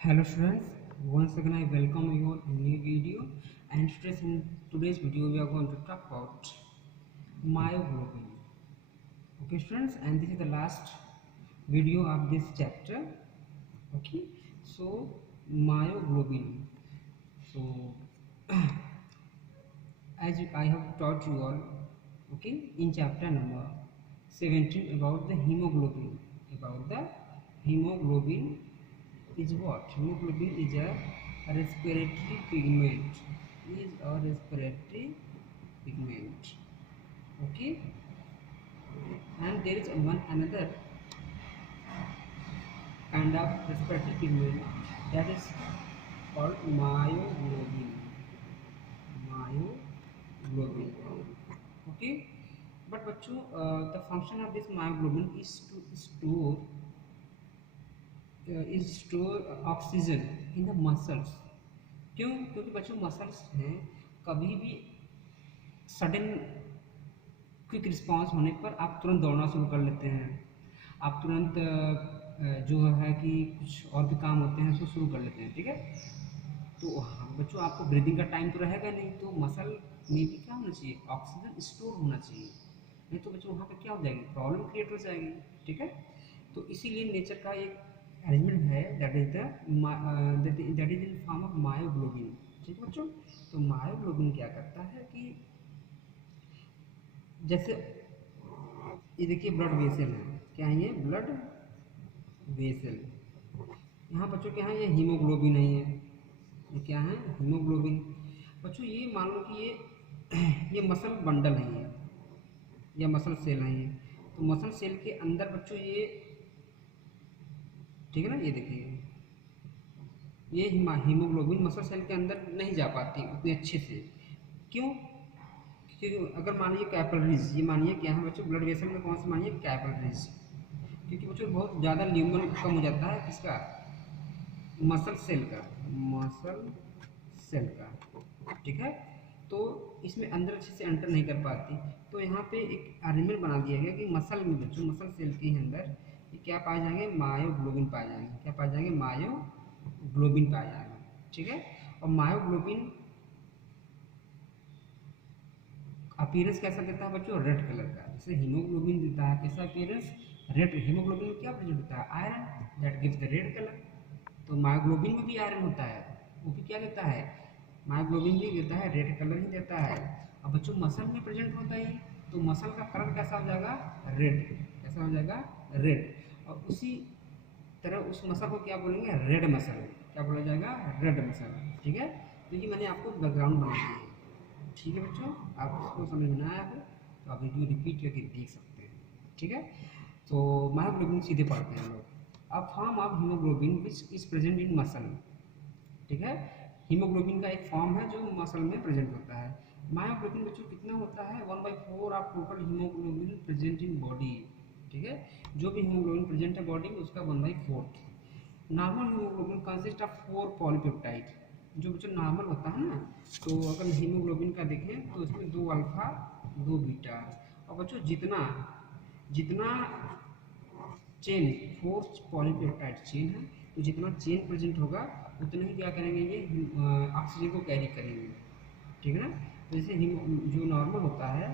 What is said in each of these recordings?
Hello students, once again I welcome you on a new video, and today's video we are going to talk about myoglobin. Okay students, and this is the last video of this chapter. Okay, so myoglobin. So I have taught you all, okay, in chapter number 17 about the hemoglobin. About the hemoglobin is what? Hemoglobin is a respiratory pigment. Is a respiratory pigment. Okay, and there is one another kind of respiratory pigment that is called myoglobin. Myoglobin. Okay, but बच्चों the function of this myoglobin is store oxygen in the muscles. क्यों? क्योंकि बच्चों muscles हैं, कभी भी sudden quick response होने पर आप तुरंत दौड़ना शुरू कर लेते हैं. आप तुरंत जो है कि कुछ और भी काम होते हैं उसको शुरू कर लेते हैं. ठीक है, तो हाँ बच्चों, आपको ब्रीदिंग का टाइम तो रहेगा नहीं, तो मसल में भी क्या होना चाहिए? ऑक्सीजन स्टोर होना चाहिए. नहीं तो बच्चों वहाँ पे क्या हो जाएगी? प्रॉब्लम क्रिएट हो जाएगी. ठीक है, तो इसीलिए नेचर का एक अरेंजमेंट है that is in form of myoglobin. ठीक है बच्चों, तो मायोग्लोबिन क्या करता है कि जैसे ये देखिए ब्लड वेसल है. क्या है ये? Blood vessel. यहाँ बच्चों क्या है? ये हीमोग्लोबिन है. ये क्या है? हीमोग्लोबिन. बच्चों ये मान लो कि ये मसल बंडल है ये, या मसल सेल है ये. तो मसल सेल के अंदर बच्चों ये, ठीक है ना, ये देखिए ये हीमोग्लोबिन मसल सेल के अंदर नहीं जा पाती उतने अच्छे से. क्यों? क्योंकि अगर मानिए कैपिलरीज, ये मानिए क्या है बच्चों? ब्लड वेसल में कौन सा? मानिए कैपिलरीज. क्योंकि बच्चों बहुत ज़्यादा ल्यूमन कम हो जाता है किसका? मसल सेल का. मसल सेल का. ठीक है, तो इसमें अंदर अच्छे से एंटर नहीं कर पाती. तो यहाँ पे एक अरेंजमेंट बना दिया गया कि मसल में बच्चों, मसल सेल के अंदर ये क्या पाए जाएंगे? मायोग्लोबिन पाए जाएंगे. क्या पाए जाएंगे? मायोग्लोबिन पाया जाएगा. ठीक है, और मायोग्लोबिन अपीयरेंस कैसा देता है बच्चों? रेड कलर का. जैसे हीमोग्लोबिन देता है कैसा अपीयरेंस? रेड. हीमोग्लोबिन में क्या प्रेजेंट होता है? Iron, that gives the red colour. तो मायोग्लोबिन में भी आयरन होता है, वो भी क्या देता है? मायोग्लोबिन भी देता है, रेड कलर ही देता है. अब बच्चों मसल में प्रेजेंट होता है, तो मसल का कलर कैसा हो जाएगा? रेड. कैसा हो जाएगा? रेड. और उसी तरह उस मसल को क्या बोलेंगे? Red muscle. क्या बोला जाएगा? Red muscle. ठीक है, तो ये मैंने आपको बैकग्राउंड बना दिया है. ठीक है बच्चों, आप इसको समझ में आया हो तो आप वीडियो रिपीट करके देख सकते हैं. ठीक है, तो मायोग्लोबिन सीधे पढ़ते हैं हम लोग. अब form of haemoglobin which is present in muscle. ठीक है, हीमोग्लोबिन का एक फॉर्म है जो मसल में प्रेजेंट होता है. मायोग्लोबिन बच्चों कितना होता है? 1/4 of total haemoglobin present in body. ठीक है, जो भी हीमोग्लोबिन प्रेजेंट है बॉडी में उसका 1/4. Normal haemoglobin consist of 4 polypeptide. जो बच्चों नॉर्मल होता है ना, तो अगर हीमोग्लोबिन का देखें तो इसमें 2 अल्फा 2 बीटा. और बच्चों जितना जितना चेन 4 पॉलीपेप्टाइड चेन है, तो जितना चेन प्रेजेंट होगा उतना ही क्या करेंगे? ये ऑक्सीजन को कैरी करेंगे. ठीक है ना, तो जैसे जो नॉर्मल होता है,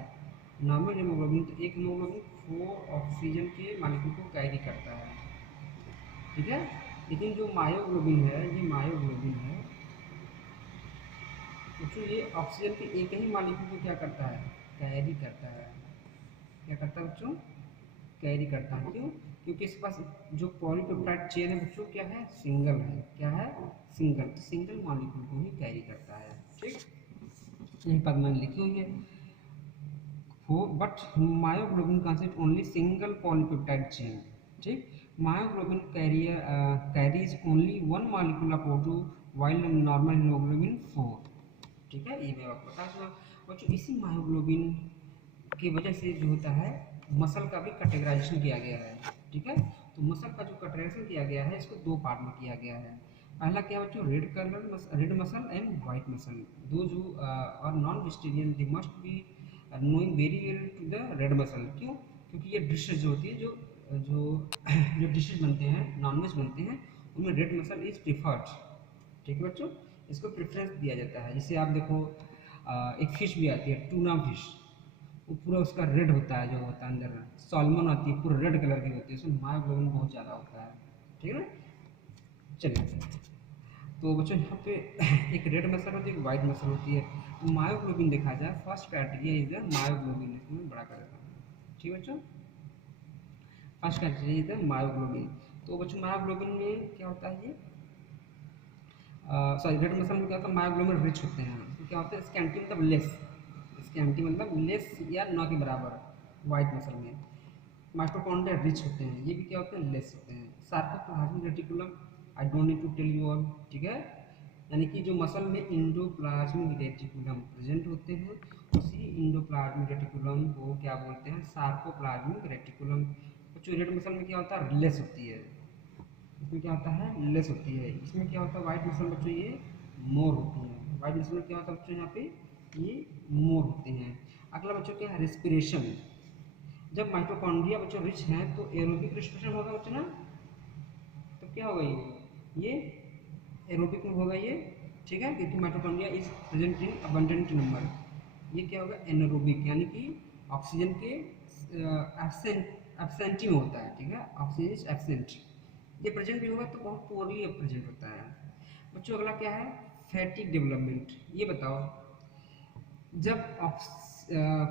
नॉर्मल हीमोग्लोबिन, तो एक हीमोग्लोबिन 4 ऑक्सीजन के मालिक्यूल को कैरी करता है. ठीक है, लेकिन जो मायोग्लोबिन है, ये मायोग्लोबिन है तो ये ऑक्सीजन के एक ही मालिक्यूल को क्या करता है? कैरी करता है. क्या करता है बच्चों? कैरी करता है. क्यों? क्योंकि इसके पास जो पॉलीपेप्टाइड चेन है बच्चों क्या है? सिंगल है. क्या है? सिंगल. तो सिंगल मॉलिक्यूल को ही कैरी करता है. ठीक, यही पद मैंने लिखी हुई है. But myoglobin consist only single polypeptide chain. ठीक, myoglobin carries only 1 molecule of O2 while normal haemoglobin 4. ठीक है, ये मैं आपको बता दूँ बच्चों. इसी मायोग्लोबिन की वजह से जो होता है मसल का भी कैटेगराइजेशन किया गया है. ठीक है, तो मसल का जो कैटेगराइजेशन किया गया है इसको 2 पार्ट में किया गया है. पहला क्या बच्चों? Red muscle and white muscle. दो जो और non vegetarian they must be knowing very well to the red muscle. क्यों? क्योंकि ये डिशेज जो होती है, जो जो जो डिशेज बनते हैं, नॉनवेज बनते हैं, उनमें रेड मसल इज प्रिफर्ड। ठीक है बच्चों, इसको प्रेफरेंस दिया जाता है। जैसे आप देखो एक फिश भी आती है, टूना फिश, वो पूरा उसका रेड होता है, जो होता है अंदर में। सॉल्मन आती है, पूरा रेड कलर की होती है, उसमें मायोग्लोबिन बहुत ज़्यादा होता है। ठीक है ना। चलिए, तो बच्चों यहाँ पे एक रेड मसल होती है, एक वाइट मसल होती है। तो मायोग्लोबिन देखा जाए, first criteria is the myoglobin, इसमें बड़ा कर देता हूँ। ठीक है बच्चों, first criteria is the myoglobin. तो बच्चों मायोग्लोबिन में क्या होता है, ये सॉरी रेड मसल में क्या होता है, मायोग्लोबिन रिच होते हैं। तो क्या होता है, इसके एंटी मतलब लेस, इसके एंटी मतलब लेस या न के बराबर। वाइट मसल में माइटोकॉन्ड्रिया रिच होते हैं, ये भी क्या होते हैं, लेस होते हैं। Sarcoplasmic reticulum, I don't need to tell you all. ठीक है, यानी कि जो मसल में इंडोप्लाज्मिक रेटिकुलम प्रेजेंट होते हैं, उसी इंडोप्लाज्मिक रेटिकुलम को क्या बोलते हैं, सार्कोप्लाज्मिक रेटिकुलम। जो रेड मसल में क्या होता है, लेस होती है, इसमें क्या होता है, लेस होती है। इसमें क्या होता है, वाइट मसल बच्चों ये मोर होती है। वाइट मसल में क्या होता है बच्चों, यहाँ पे ये मोर होते हैं। अगला बच्चों क्या है, रेस्पिरेशन। जब माइटोकॉन्ड्रिया बच्चों रिच हैं तो एरोबिक रेस्पिरेशन होगा बच्चों ना, तो क्या होगा, ये एरोबिक में होगा ये। ठीक है, क्योंकि mitochondria is present in abundant number. ये क्या होगा, एनारोबिक, यानी कि ऑक्सीजन के एब्सेंटी में होता है। ठीक है, ऑक्सीजन इज एब्सेंट। ये प्रेजेंट भी होगा तो बहुत पुअरली प्रेजेंट होता है। बच्चों अगला क्या है, फैटिक डेवलपमेंट। ये बताओ, जब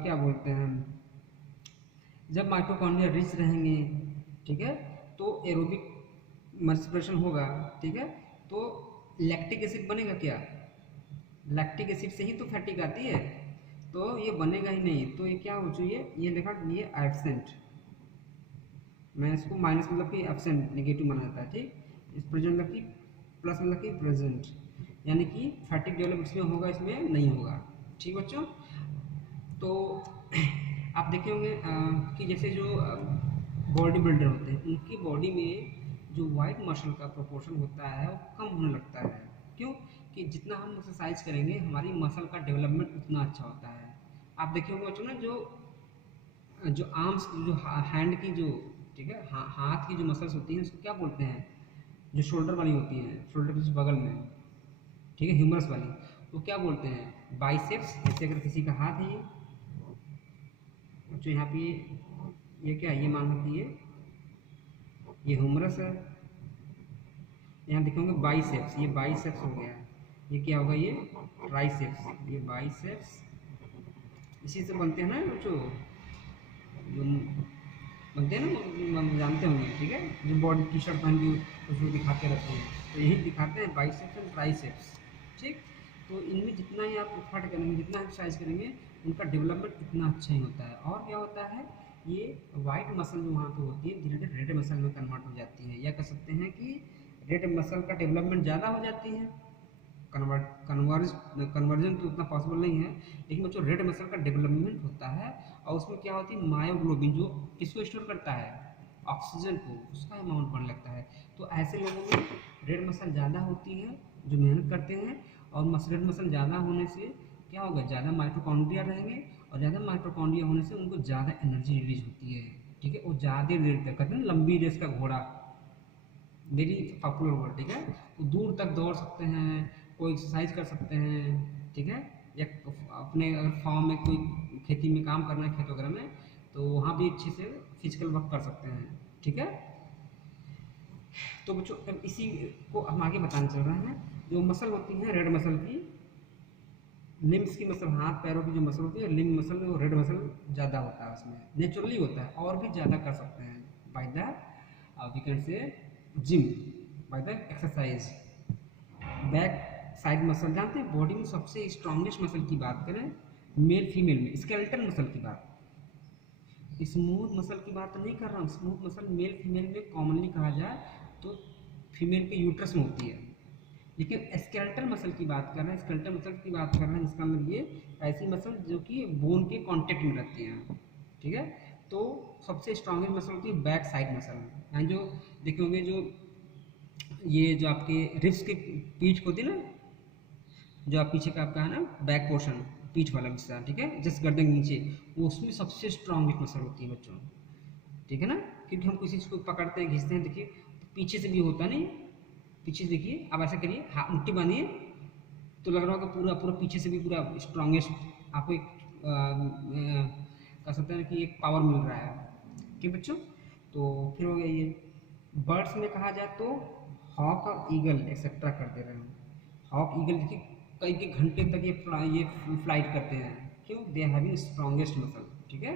क्या बोलते हैं, जब माइटोकॉन्ड्रिया रिच रहेंगे, ठीक है, तो एरोबिक रेस्पिरेशन होगा। ठीक है, तो लैक्टिक एसिड बनेगा क्या, लैक्टिक एसिड से ही तो फैटिक आती है, तो ये बनेगा ही नहीं। तो ये क्या हो चाहिए, ये लिखा, ये एब्सेंट, मैं इसको माइनस मतलब कि एब्सेंट नेगेटिव माना जाता है। ठीक, इस प्रेजेंट मतलब कि प्लस मतलब कि प्रेजेंट, यानी कि फैटिक डेवलप इसमें होगा, इसमें नहीं होगा। ठीक बच्चों, तो आप देखे होंगे कि जैसे जो बॉडी बिल्डर होते हैं, उनकी बॉडी में जो वाइट मसल का प्रोपोर्शन होता है वो कम होने लगता है। क्यों, कि जितना हम एक्सरसाइज करेंगे हमारी मसल का डेवलपमेंट उतना अच्छा होता है। आप देखे होंगे बच्चों ना, जो आर्म्स, जो हैंड की जो, ठीक है, हाथ की जो मसल्स होती हैं उसको क्या बोलते हैं, जो शोल्डर वाली होती हैं, शोल्डर के बगल में, ठीक है, ह्यूमरस वाली, वो क्या बोलते हैं, बाइसेप्स। जैसे अगर किसी का हाथ है जो यहाँ पे, ये क्या है, ये मान लो कि ये ह्यूमरस है। यहाँ देखोगे बाइसेप्स, ये बाइसेप्स हो गया। ये क्या होगा, ये ट्राइसेप्स, ये बाइसेप्स। इसी से बनते हैं ना बच्चों, जो बनते हैं ना, जानते होंगे। ठीक है, जो बॉडी टी शर्ट पहन के उसको दिखाते रहते हैं, तो यही दिखाते हैं बाइसेप्स एंड ट्राइसेप्स। ठीक, तो इनमें जितना ही आप एफर्ट करेंगे, जितना एक्सरसाइज करेंगे, उनका डेवलपमेंट उतना अच्छा ही होता है। और क्या होता है, ये वाइट मसल जो वहाँ पे होती है धीरे धीरे रेड मसल में कन्वर्ट हो जाती है, या कह सकते हैं कि रेड मसल का डेवलपमेंट ज़्यादा हो जाती है। कन्वर्जन तो उतना पॉसिबल नहीं है, लेकिन बच्चों रेड मसल का डेवलपमेंट होता है। और उसमें क्या होती है, मायोग्लोबिन, जो किसको स्टोर करता है, ऑक्सीजन को, उसका अमाउंट बढ़ने लगता है। तो ऐसे लोगों में रेड मसल ज़्यादा होती है जो मेहनत करते हैं। और रेड मसल ज़्यादा होने से क्या होगा, ज़्यादा माइटोकॉन्ड्रिया रहेंगे, और ज़्यादा माइटोकॉन्ड्रिया होने से उनको ज़्यादा एनर्जी रिलीज होती है। ठीक है, वो ज़्यादा देर तक, कहते हैं लंबी रेस का घोड़ा, वेरी पॉपुलर वर्ड। ठीक है, वो दूर तक दौड़ सकते हैं, कोई एक्सरसाइज कर सकते हैं। ठीक है, या अपने अगर फार्म में कोई खेती में काम करना है, खेत वगैरह में, तो वहाँ भी अच्छे से फिजिकल वर्क कर सकते हैं। ठीक है, तो बच्चों अब इसी को हम आगे बताने चल रहे हैं। जो मसल होती है रेड मसल की, लिम्स की मसल, हाथ पैरों की जो मसल होती है, लिम्ब मसल में वो रेड मसल ज़्यादा होता है, उसमें नेचुरली होता है, और भी ज़्यादा कर सकते हैं by the we can say gym, by the exercise. Back side muscle, जानते हैं बॉडी में सबसे स्ट्रॉन्गेस्ट मसल की बात करें मेल फीमेल में, स्केलेटल मसल की बात, स्मूथ मसल की बात नहीं कर रहा हूँ। स्मूथ मसल मेल फीमेल में कॉमनली कहा जाए तो फीमेल के यूट्रस में होती है, लेकिन स्केलेटल मसल की बात कर रहे हैं, स्केलेटल मसल की बात कर रहे हैं जिसका मतलब ये ऐसी मसल जो कि बोन के कांटेक्ट में रहती हैं। ठीक है, तो सबसे स्ट्रॉन्गेस्ट मसल होती है बैक साइड मसल, यानी जो देखोगे जो ये जो आपके रिब्स के पीठ होती है ना, जो आप पीछे का आपका है ना बैक पोर्शन, पीठ वाला हिस्सा, ठीक है, जस्ट गर्दन के नीचे, वो उसमें सबसे स्ट्रॉन्गेस्ट मसल होती है बच्चों। ठीक है ना, क्योंकि हम किसी चीज़ को पकड़ते हैं, खींचते हैं, देखिए तो पीछे से भी होता नहीं, पीछे देखिए, अब ऐसा करिए, हाथ मुट्ठी बांधिए, तो लग रहा होगा पूरा पूरा पीछे से भी पूरा स्ट्रॉन्गेस्ट आपको एक कह सकते हैं कि एक पावर मिल रहा है। ठीक बच्चों, तो फिर हो गया ये। बर्ड्स में कहा जाए तो हॉक और ईगल एक्सेट्रा कर दे रहे हैं। हॉक ईगल देखिए कई कई घंटे तक ये फ्लाइट करते हैं, क्यों? They having strongest muscle. ठीक है,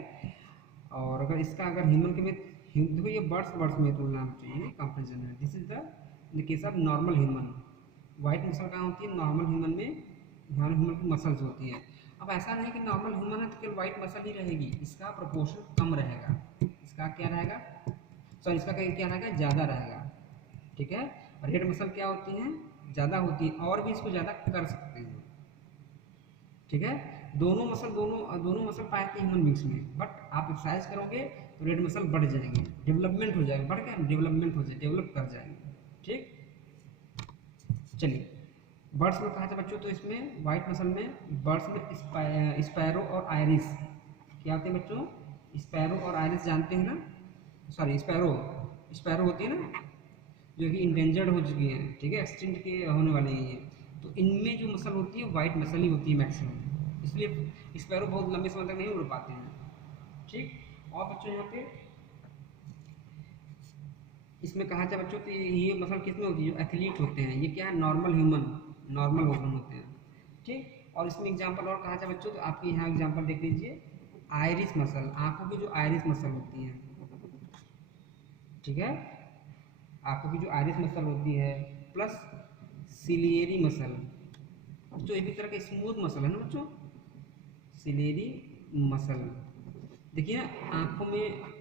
और अगर इसका अगर ह्यूमन के में देखो ये बर्ड्स बर्ड्स में तुलना होना चाहिए, कंपेरिजन है। This is the case of normal human. White muscle कहाँ होती है? नॉर्मल ह्यूमन में, ह्यूमन की मसल्स होती है। अब ऐसा नहीं कि नॉर्मल ह्यूमन है तो केवल वाइट मसल ही रहेगी, इसका प्रोपोर्शन कम रहेगा। इसका क्या रहेगा, सॉरी इसका क्या रहेगा, ज़्यादा रहेगा। ठीक है, और रेड मसल क्या होती हैं? ज़्यादा होती है, और भी इसको ज़्यादा कर सकते हैं। ठीक है, दोनों मसल पाए थे ह्यूमन बींग्स में, बट आप एक्सरसाइज करोगे तो रेड मसल बढ़ जाएंगे, डेवलपमेंट हो जाएगा, बढ़ गया डेवलपमेंट हो जाए, डेवलप कर जाएंगे। ठीक, चलिए बर्ड्स में कहा था बच्चों, तो इसमें वाइट मसल में बर्ड्स में स्पैरो और आयरिस क्या होते हैं बच्चों? स्पैरो और आयरिस जानते हैं ना? सॉरी स्पैरो, स्पैरो होती है ना जो कि इंडेंजर्ड हो चुकी हैं, ठीक है, एक्सटिंक्ट के होने वाली हैं ये। तो इनमें जो मसल होती है वाइट मसल ही होती है मैक्सिमम, इसलिए स्पैरो बहुत लंबे समय तक नहीं उड़ पाते हैं। ठीक, और बच्चों यहाँ पे इसमें कहा जाए बच्चों कि ये मसल किस में होती है? जो एथलीट होते हैं, ये क्या है? नॉर्मल ह्यूमन होते हैं। ठीक, और इसमें एग्जांपल और कहा जाए बच्चों तो आपके यहाँ एग्जांपल देख लीजिए, आयरिस मसल, आंखों की जो आयरिस मसल होती है। ठीक है, आंखों की जो आयरिस मसल होती है, प्लस सिलियरी मसल, बच्चों एक भी तरह का स्मूथ मसल है ना बच्चों, सिलियरी मसल। देखिए ना आंखों में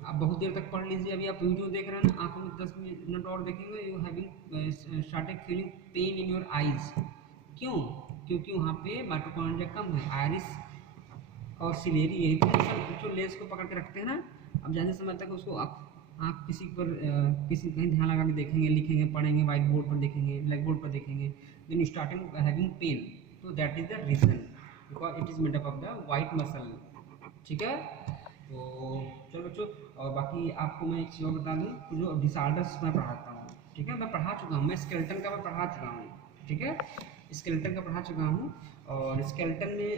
आप बहुत देर तक पढ़ लीजिए, अभी आप वीडियो देख रहे हैं ना, आंखों में 10 मिनट और देखेंगे, you having started feeling pain in your eyes. क्यों? क्योंकि वहाँ पे माइटोकॉन्ड्रिया कम है। आयरिस और सिलेरी यही तो मसल जो लेंस को पकड़ के रखते हैं ना, अब जाने समय तक उसको आप किसी पर किसी कहीं ध्यान लगा के देखेंगे, लिखेंगे, पढ़ेंगे, व्हाइट बोर्ड पर देखेंगे, ब्लैक बोर्ड पर देखेंगे, देन स्टार्टिंग हैविंग पेन, तो that is the reason, because it is made up of the white muscle. ठीक है, तो चलो बच्चों, और बाकी आपको मैं एक चीज़ और बता दूँ, जो डिसऑर्डर्स मैं पढ़ाता हूँ, ठीक है, मैं पढ़ा चुका हूँ, मैं स्केलेटन का मैं पढ़ा चुका हूँ। ठीक है, स्केलेटन का पढ़ा चुका हूँ, और स्केलेटन में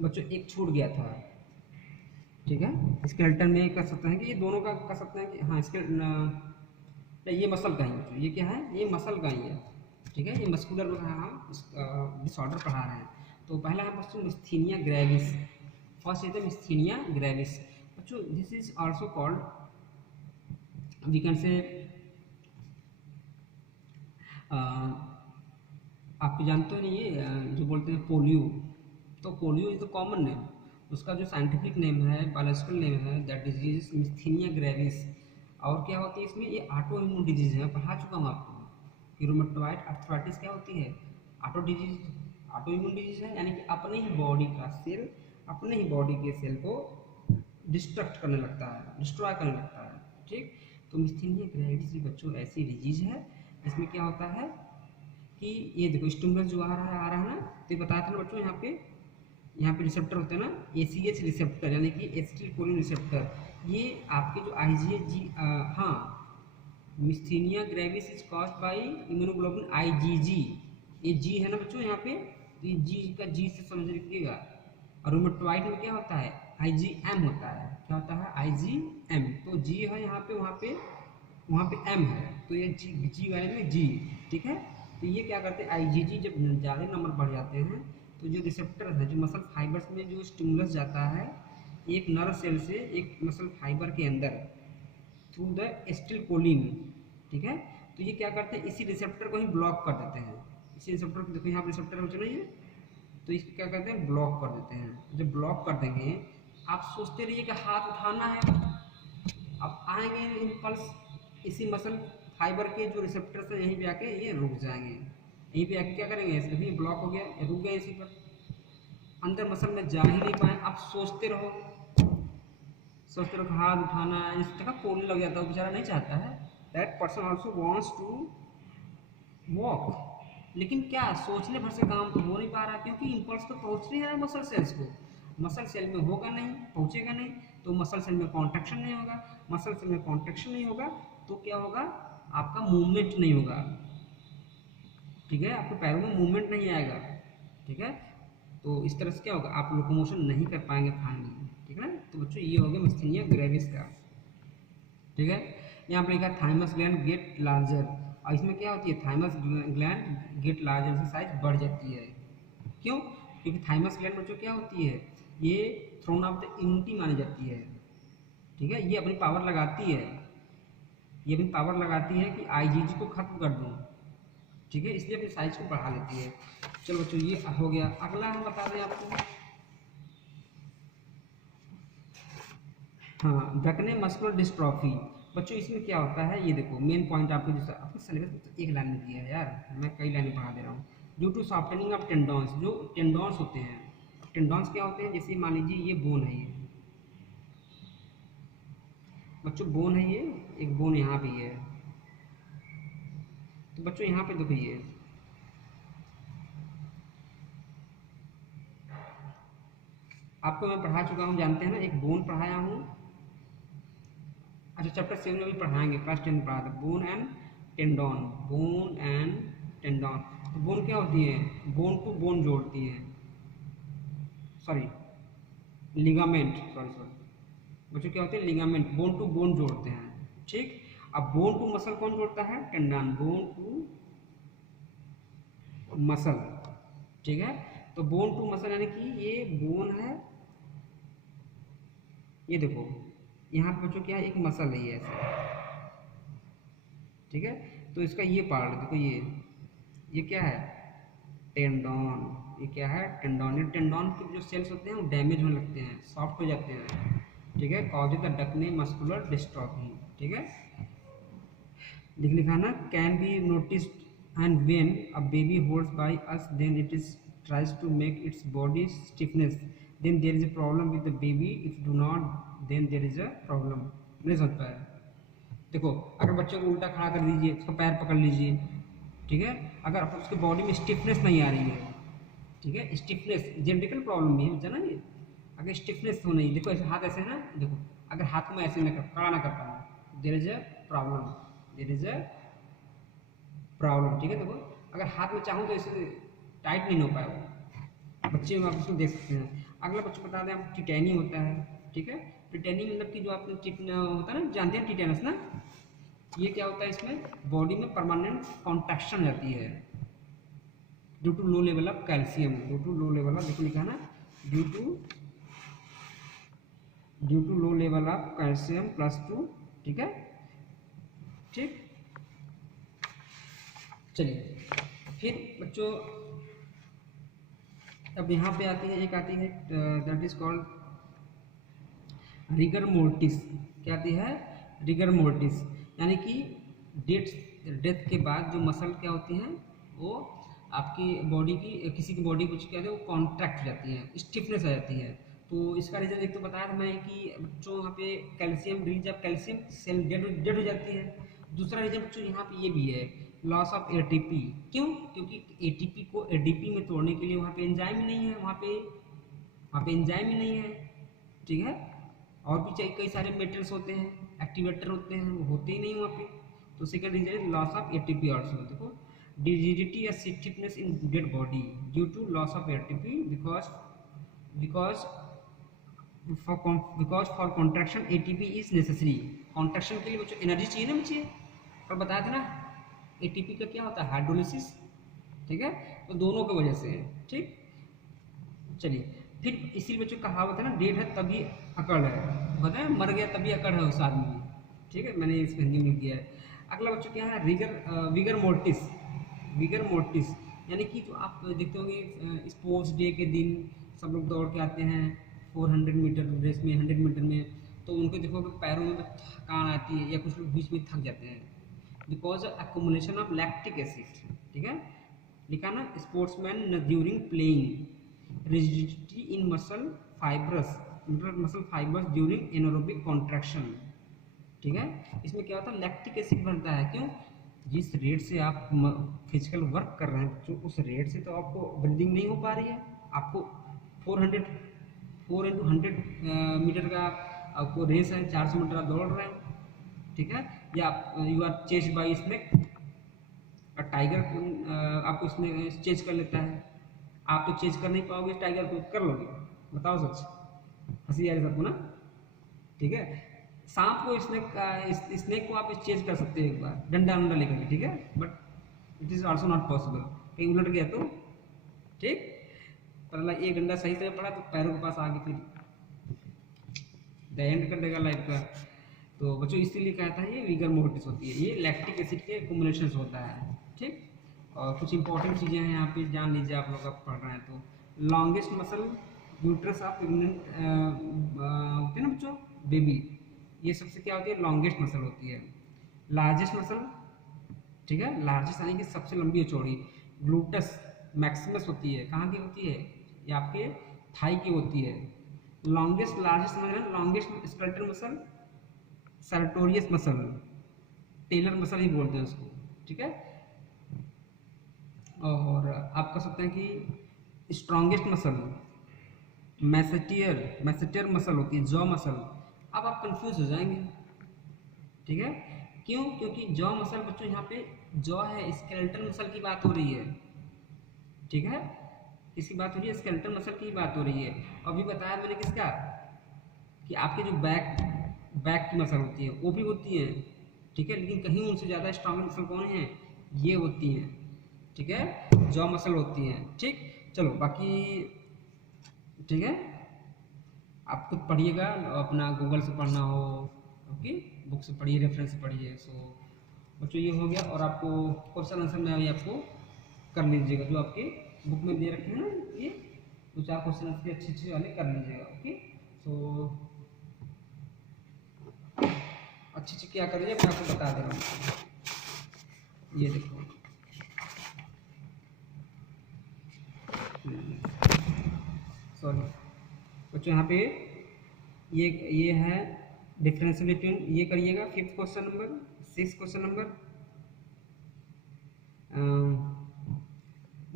बच्चों एक छूट गया था। ठीक है, स्केलेटन में कर सकते हैं कि ये दोनों का कर सकते हैं कि हाँ नहीं ये मसल का ही बच्चों, ये क्या है? ये मसल का ही है। ठीक है, ये मस्कुलर में हम डिसऑर्डर पढ़ा रहे हैं। तो पहला है बच्चों myasthenia gravis. First is the myasthenia gravis बच्चों, this is also called we can say, आप जानते हो नहीं ये जो बोलते हैं पोलियो, तो polio is the common name, उसका जो साइंटिफिक नेम है, बायोलॉजिकल नेम है, दैट डिजीज मिस्थीनिया ग्रेविस। और क्या होती है इसमें? ये ऑटो इम्यून डिजीज है, पढ़ा चुका हूँ आपको कि रूमेटॉइड आर्थराइटिस क्या होती है? Auto disease, auto immune disease है, यानी कि अपने ही बॉडी का सेल अपने ही बॉडी के सेल को डिस्ट्रक्ट करने लगता है, डिस्ट्रॉय करने लगता है। ठीक, तो मिस्थीनिया ग्रेविस बच्चों ऐसी डिजीज है इसमें क्या होता है कि ये देखो स्टिमुलस जो आ रहा है ना, तो ये बताया था ना बच्चों, यहाँ पे रिसेप्टर होते हैं ना, ACH रिसेप्टर यानी कि एसिटिलकोलिन रिसेप्टर, ये आपके जो IgG, हाँ, myasthenia gravis is caused by immunoglobulin IgG, ये G है ना बच्चों यहाँ पे, तो ये G का G से समझ लीजिएगा। और रूमेटॉइड में क्या होता है? IgM होता है, क्या होता है? IgM, तो G है यहाँ पे, वहाँ पे M है, तो ये G वाले में G। ठीक है, तो ये क्या करते हैं? IgG जब ज़्यादा नंबर बढ़ जाते हैं तो जो रिसेप्टर है, जो मसल फाइबर्स में जो स्टिमुलस जाता है एक नर्व सेल से एक मसल फाइबर के अंदर थ्रू द एसिटिलकोलिन। ठीक है, तो ये क्या करते हैं? इसी रिसेप्टर को ही ब्लॉक कर देते हैं। इसी रिसेप्टर को देखो यहाँ रिसेप्टर हो चुना है, तो इसको क्या करते हैं? ब्लॉक कर देते हैं। जब ब्लॉक कर देंगे, आप सोचते रहिए कि हाथ उठाना है, अब आएंगे इम्पल्स, इसी मसल फाइबर के जो रिसेप्टर है यहीं पे आके ये रुक जाएंगे, यहीं पे आके क्या करेंगे? देखिए ब्लॉक हो गया, रुक गए इसी पर, अंदर मसल में जा ही नहीं पाए। आप सोचते रहो कि हाथ उठाना है, इस तरह कोलने लग जाता है, बेचारा नहीं चाहता है, that person also wants to walk, लेकिन क्या सोचने भर से काम तो हो नहीं पा रहा, क्योंकि इम्पल्स तो पहुँच नहीं रहा मसल सेल्स को, मसल सेल में होगा नहीं, पहुँचेगा नहीं, तो मसल सेल में कॉन्ट्रैक्शन नहीं होगा, मसल सेल में कॉन्ट्रैक्शन नहीं होगा तो क्या होगा? आपका मूवमेंट नहीं होगा, ठीक है, आपके पैरों में मूवमेंट नहीं आएगा, ठीक है। तो इस तरह से क्या होगा, आप लोकोमोशन नहीं कर पाएंगे फाइनली, ठीक है ना। तो बच्चों ये हो गया मस्थेनिया ग्रेविस का, ठीक है। यहाँ पर लिखा थाइमस ग्लैंड गेट लार्जर, और इसमें क्या होती है, थाइमस ग्लैंड गेट लार्जर से साइज बढ़ जाती है। क्यों? क्योंकि थाइमस ग्लैंड बच्चों क्या होती है, ये थ्रोन ऑफ द इम्यूनिटी मानी जाती है, ठीक है। ये अपनी पावर लगाती है, ये अपनी पावर लगाती है कि आईजीजी को खत्म कर दूँ, ठीक है, इसलिए अपनी साइज को बढ़ा लेती है। चलो बच्चों ये हो गया। अगला हम बता दें आपको, हाँ, ब्रैकने मस्कुलर डिस्ट्रॉफी। बच्चों इसमें क्या होता है, ये देखो मेन पॉइंट आपको, जैसे आपके सिलेबस में तो एक लाइन में दिया है यार, मैं कई लाइनें पढ़ा दे रहा हूँ। ड्यू टू सॉफ्टनिंग ऑफ टेंडॉन्स, जो टेंडॉन्स होते हैं, टेंडॉन्स क्या होते हैं, जैसे मान लीजिए ये बोन है, ये बच्चों बोन है, ये एक बोन यहाँ पे है, तो बच्चों यहाँ पे देखो ये आपको मैं पढ़ा चुका हूँ, जानते हैं ना, एक बोन पढ़ाया हूँ। अच्छा, चैप्टर 7 में भी पढ़ाएंगे, क्लास 10 में पढ़ा था, bone and tendon, bone and tendon. तो बोन क्या होती है, बोन टू बोन जोड़ती है, सॉरी लिगामेंट, सॉरी बच्चों क्या होते हैं, लिगामेंट, बोन टू बोन जोड़ते हैं, ठीक। अब बोन टू मसल कौन जोड़ता है, टेंडन, बोन टू मसल, ठीक है। तो बोन टू मसल यानी कि ये बोन है, ये देखो यहाँ पे बच्चों क्या है, एक मसल है ये ऐसा, ठीक है। तो इसका ये पार्ट देखो, ये क्या है, टेंडॉन, ये क्या है, टेंडॉन। ये टेंडॉन के जो सेल्स होते हैं वो डैमेज होने लगते हैं, सॉफ्ट हो जाते हैं, ठीक है, cause the Duchenne muscular dystrophy, ठीक है। लिखा ना, can be noticed and when a baby holds by us then it is tries to make its body stiffness, then there is a problem with the baby, if do not then there is a problem। नहीं समझ पाया, देखो अगर बच्चे को उल्टा खड़ा कर दीजिए, उसका पैर पकड़ लीजिए, ठीक है, अगर उसके बॉडी में स्टिफनेस नहीं आ रही है, ठीक है, स्टिफनेस जेनेटिकल प्रॉब्लम भी है जाना, ये अगर स्टिफनेस हो नहीं, देखो ऐसे हाथ ऐसे है ना, देखो अगर हाथ को मैं ऐसे न कर खड़ा ना कर पाऊँ, there is a problem, there is a problem, ठीक है। देखो अगर हाथ में चाहूँ तो ऐसे टाइट नहीं हो पाए वो, बच्चे आप उसको देख सकते हैं। अगला बच्चे बता दें, आप टिटेनियम होता है, ठीक है। टिटेनियम मतलब कि जो आपने होता है ना, जानते हैं टिटेनस ना, ये क्या होता है, इसमें बॉडी में परमानेंट कॉन्ट्रैक्शन हो जाती है due to low level of calcium, due to low level of, देखो लिखा ना, due to low level of calcium +2, ठीक है, ठीक। चलिए फिर बच्चों अब यहाँ पे आती है, एक आती है that is called rigor mortis. क्या आती है, रिगर मोर्टिस, यानी कि डेथ के बाद जो मसल क्या होती हैं, वो आपकी बॉडी की, किसी की बॉडी कुछ कहते हैं, वो कॉन्ट्रैक्ट हो जाती है, स्टिफनेस आ जाती है। तो इसका रीज़न एक तो बताया था मैं कि बच्चों यहाँ पे calcium, release of calcium, cell dead हो जाती है। दूसरा रीज़न बच्चों यहाँ पे ये भी है, लॉस ऑफ एटीपी। क्यों? क्योंकि एटीपी को एडीपी में तोड़ने के लिए वहाँ पे एंजाइम ही नहीं है, वहाँ पे एंजाइम ही नहीं है, ठीक है। और भी कई सारे मेटल्स होते हैं, एक्टिवेटर होते हैं, वो होते ही नहीं वहाँ पे। तो second reason is loss of ATP also. देखो डिजिडिटी या stiffness in dead body due to loss of ATP because for contraction ATP is necessary. Contraction के लिए बच्चों एनर्जी चाहिए ना बच्चे, और बताया था ना एटीपी का क्या होता है, हाइड्रोलिसिस, ठीक है। तो दोनों की वजह से है, ठीक। चलिए फिर इसी बच्चों कहावत है ना, डेढ़ है तभी अकड़ है, पता है, मर गया तभी अकड़ है उस आदमी, ठीक है, मैंने इसको हिंदी में किया है। अगला बच्चों क्या है, विगर मोर्टिस। विगर मोर्टिस यानी कि जो आप देखते होंगे स्पोर्ट्स डे के दिन सब लोग दौड़ के आते हैं 400 मीटर रेस में, 100 मीटर में, तो उनको देखोगे पैरों में थकान आती है, या कुछ लोग बीच में थक जाते हैं because accumulation of lactic acid, ठीक है। लिखा ना, स्पोर्ट्समैन ड्यूरिंग प्लेइंग रिजिडिटी इन muscle fibrous during anaerobic contraction, ठीक है। इसमें क्या होता है, लैक्टिक एसिड बनता है। क्यों? जिस रेट से आप फिजिकल वर्क कर रहे हैं, जो उस रेट से तो आपको ब्रीदिंग नहीं हो पा रही है। आपको 4 × 100 मीटर का आपको रेस है, 400 मीटर आप दौड़ रहे हैं, ठीक है। या you are chased by snake, और टाइगर आपको स्नेक चेज कर लेता है, आप तो चेज कर नहीं पाओगे टाइगर को, कर लोगे? बताओ सच, हंसी आ रही सबको ना, ठीक है। सांप को स्नेक को आप चेज कर सकते हो एक बार डंडा वंडा लेकर के, ठीक है, but it is also not possible, कहीं उलट गया तो, ठीक। पर एक डंडा सही से पड़ा तो पैरों के पास आगे फिर द एंड कर देगा लाइफ का। तो बच्चों इसीलिए कहता है ये विगर मोर्टिस होती है, ये लैक्टिक एसिड के एक्युमुलेशन होता है, ठीक। और कुछ इंपॉर्टेंट चीज़ें हैं यहाँ पे जान लीजिए, आप लोग अब पढ़ रहे हैं तो। Longest muscle uterus of pregnant होते हैं ना बच्चों, बेबी, ये सबसे क्या होती है, लॉन्गेस्ट मसल होती है। लार्जेस्ट मसल, ठीक है, लार्जेस्ट यानी कि सबसे लंबी और चौड़ी। ग्लूटस मैक्सिमस होती है, कहाँ की होती है, ये आपके थाई की होती है। Longest largest muscle, longest skeletal muscle sartorius muscle, tailor muscle ही बोलते हैं उसको, ठीक है। और आप कह सकते हैं कि स्ट्रॉन्गेस्ट मसल मैसेटियर मसल होती है, जॉ मसल। अब आप कंफ्यूज हो जाएंगे, ठीक है, क्यों? क्योंकि जॉ मसल बच्चों यहाँ पे जॉ है, स्केलेटल मसल की बात हो रही है, ठीक है, किसकी बात हो रही है, स्केलेटल मसल की बात हो रही है। अभी बताया मैंने किसका, कि आपके जो बैक की मसल होती है वो भी होती है, ठीक है, लेकिन कहीं उनसे ज़्यादा स्ट्रॉन्ग मसल कौन है, ये होती हैं, ठीक है, जॉ मसल होती हैं, ठीक। चलो बाकी, ठीक है, आप खुद पढ़िएगा, अपना गूगल से पढ़ना हो, ओके, बुक से पढ़िए, रेफरेंस से पढ़िए। सो बच्चों ये हो गया, और आपको क्वेश्चन आंसर में अभी आपको कर लीजिएगा, जो आपके बुक में दे रखे हैं ना, ये 2-4 क्वेश्चन आंसर अच्छे अच्छे वाले कर लीजिएगा, ओके। सो अच्छे अच्छे क्या करिए मैं आपको बता दे रहा हूँ, ये देखो, सॉरी बच्चों, यहाँ पे ये है डिफरेंशियल बिटवीन, ये करिएगा 5th question number, 6th question number,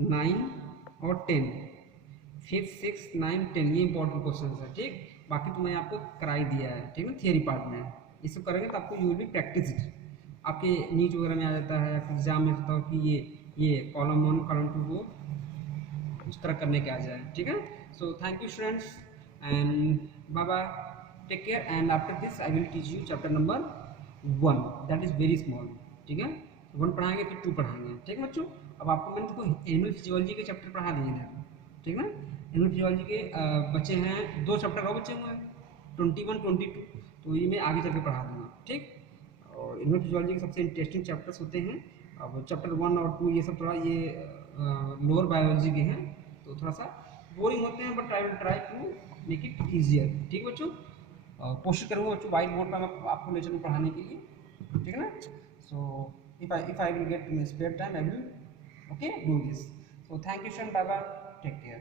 9 और 10, 5th 6th 9 10, ये इंपॉर्टेंट क्वेश्चन है, ठीक। बाकी तो मैंने आपको कराई दिया है, ठीक है, थियरी पार्ट में। इसको करेंगे तो आपको यू विल बी प्रैक्टिस, आपके नीट वगैरह में आ जाता है, एग्जाम में होता हो कि ये कॉलम 1 कॉलम 2 को उस तरह करने के आ जाए, ठीक है। So thank you students and bye bye, take care, and after this I will teach you chapter number 1, that is very small, ठीक है। 1 पढ़ाएंगे फिर 2 पढ़ाएंगे, ठीक है बच्चों। अब आपको मैंने तो एनिमल फिजियोलॉजी के चैप्टर पढ़ा दिए हैं, ठीक है ना। एनिमल फिजियोलॉजी के बच्चे हैं 2 चैप्टर और बच्चे हुए हैं, 21 22, तो ये मैं आगे चल के पढ़ा दूँगा, ठीक। और एनिमल फिजियोलॉजी के सबसे इंटरेस्टिंग चैप्टर्स होते हैं। अब चैप्टर 1 और 2 ये सब थोड़ा ये लोअर बायोलॉजी के हैं, तो थोड़ा सा बोरिंग होते हैं, but I will try to make it easier, ठीक है बच्चों। कोशिश करूँगा बच्चों व्हाइट बोर्ड पर मैं आपको ले चलूँ पढ़ाने के लिए, ठीक है ना। सो if I will get spare time I will okay do this. So thank you, Shan, bye bye, take care.